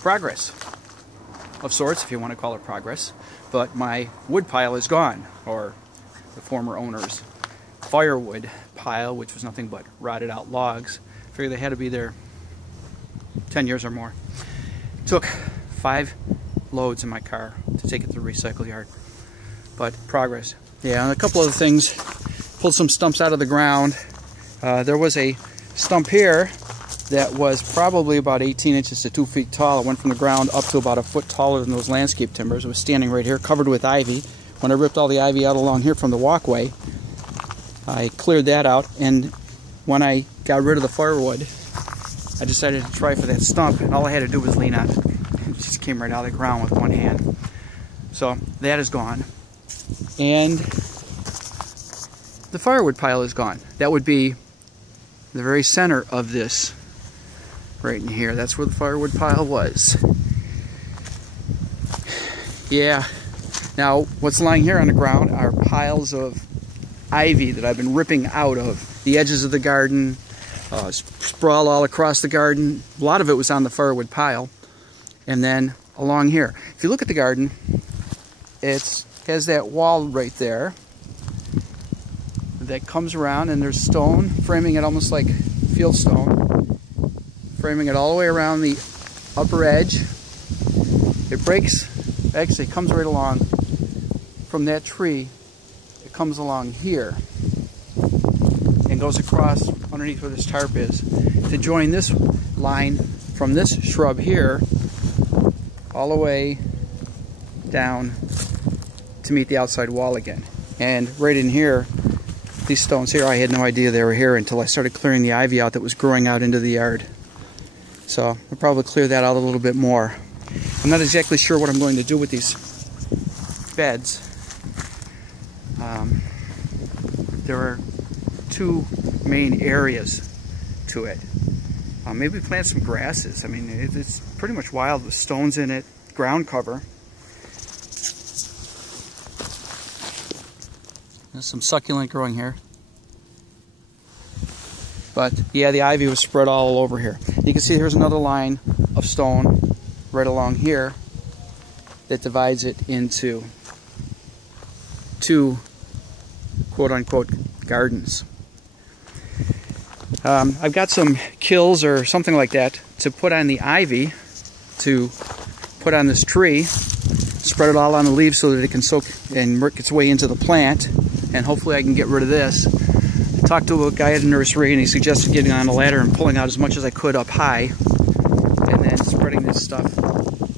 progress of sorts, if you want to call it progress. But my wood pile is gone, or the former owner's firewood pile, which was nothing but rotted out logs. I figured they had to be there 10 years or more. It took 5 loads in my car to take it to the recycle yard. But progress. Yeah, and a couple other things. Pulled some stumps out of the ground. There was a stump here that was probably about 18 inches to 2 feet tall. It went from the ground up to about a foot taller than those landscape timbers. It was standing right here, covered with ivy. When I ripped all the ivy out along here from the walkway, I cleared that out, and when I got rid of the firewood, I decided to try for that stump, and all I had to do was lean on it. It just came right out of the ground with one hand. So that is gone. And the firewood pile is gone. That would be the very center of this, right in here. That's where the firewood pile was. Yeah. Now, what's lying here on the ground are piles of ivy that I've been ripping out of the edges of the garden, sprawled all across the garden. A lot of it was on the firewood pile. And then along here. If you look at the garden, it has that wall right there that comes around, and there's stone framing it almost like field stone, framing it all the way around the upper edge. It breaks, actually it comes right along from that tree. It comes along here and goes across underneath where this tarp is to join this line from this shrub here all the way down to meet the outside wall again. And right in here, these stones here, I had no idea they were here until I started clearing the ivy out that was growing out into the yard. So I'll probably clear that out a little bit more. I'm not exactly sure what I'm going to do with these beds. There are 2 main areas to it. Maybe plant some grasses. I mean, it's pretty much wild with stones in it, ground cover. There's some succulent growing here. But yeah, the ivy was spread all over here. You can see here's another line of stone right along here that divides it into 2 quote-unquote gardens. I've got some kills or something like that to put on the ivy, to put on this tree, spread it all on the leaves so that it can soak and work its way into the plant, and hopefully I can get rid of this. I talked to a guy at a nursery, and he suggested getting on a ladder and pulling out as much as I could up high, and then spreading this stuff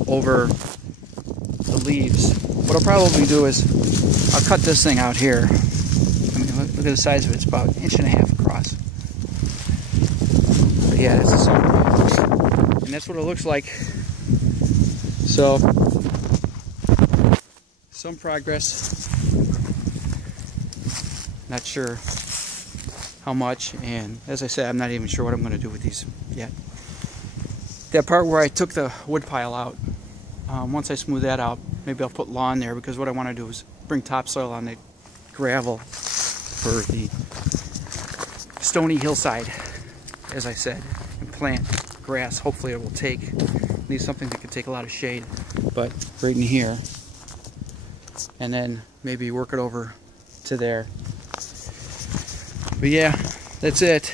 over the leaves. What I'll probably do is I'll cut this thing out here. I mean, look at the size of it. It's about 1.5 inches across. But yeah, it's a stump. And that's what it looks like. So, some progress. Not sure how much, and as I said, I'm not even sure what I'm going to do with these yet. That part where I took the wood pile out, once I smooth that out, maybe I'll put lawn there, because what I want to do is bring topsoil on the gravel for the stony hillside, as I said, and plant grass. Hopefully it will take. Need something that can take a lot of shade, but right in here, and then maybe work it over to there. But yeah, that's it.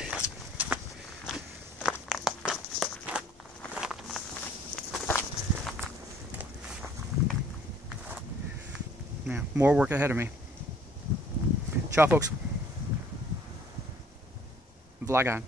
Yeah, more work ahead of me. Ciao, folks. Vlog on.